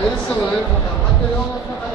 لسه ما ينفع حتى يوم ما حد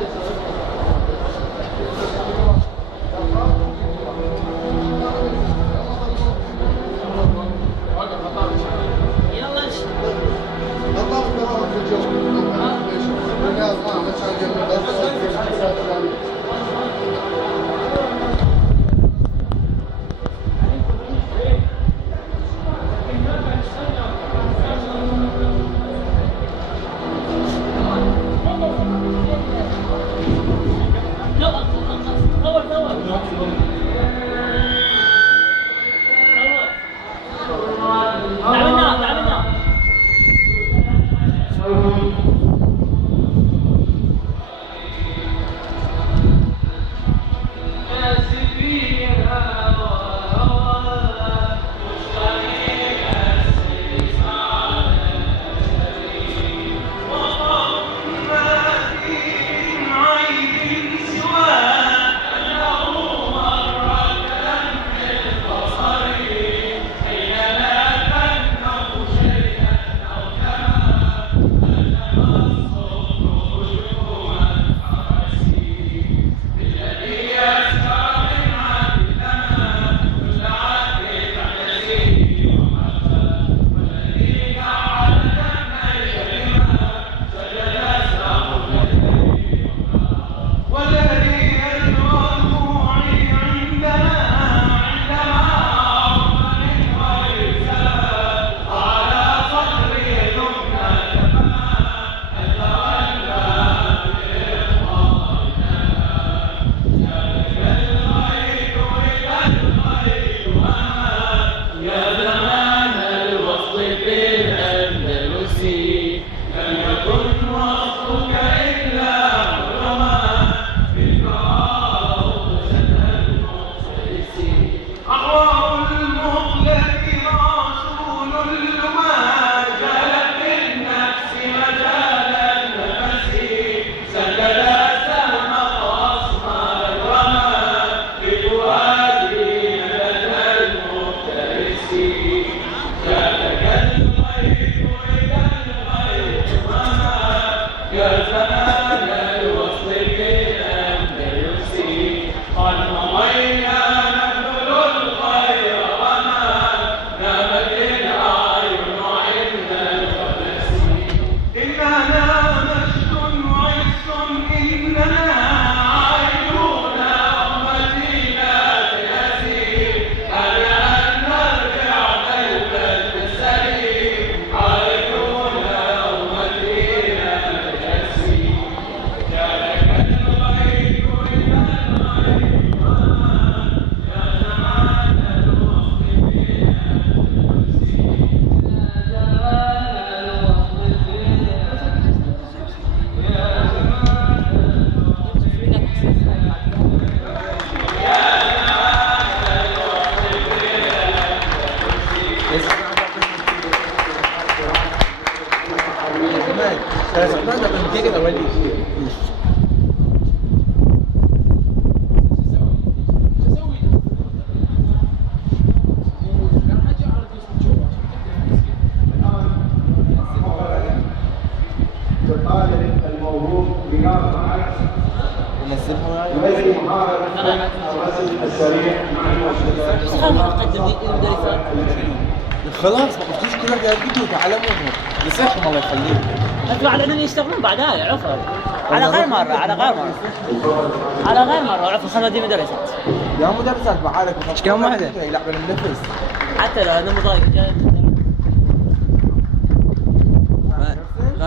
خلاص ما قلتيش كده ده الفيديو تعلموهم يصحهم الله يخليك. انتوا على انهم يشتغلون بعدها عفوا على غير مرة على غير مرة عفوا خلوا دي مدرسات يا مدرسات بعالك ايش كم واحدة؟ يلعب بالنفس حتى لو انا مضايق جاي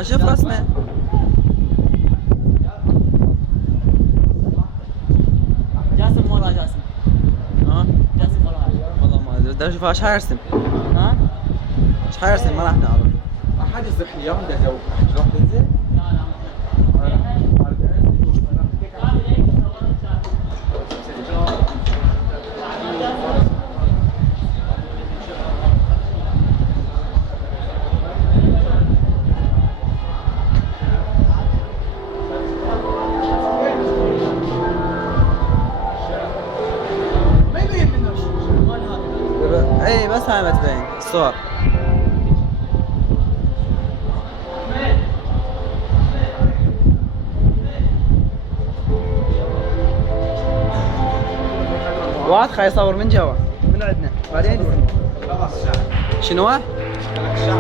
شوف رسمه جاسم ورا جاسم جاسم ورا والله ما ادري بدي اشوف ايش حيرسم ايش حيرسم ما راح نعرف. احد يصح اليوم ده جو تروح تنزل؟ اي بس هاي ما تبين الصور. واحد خا يصور من جوا من عندنا بعدين شنو؟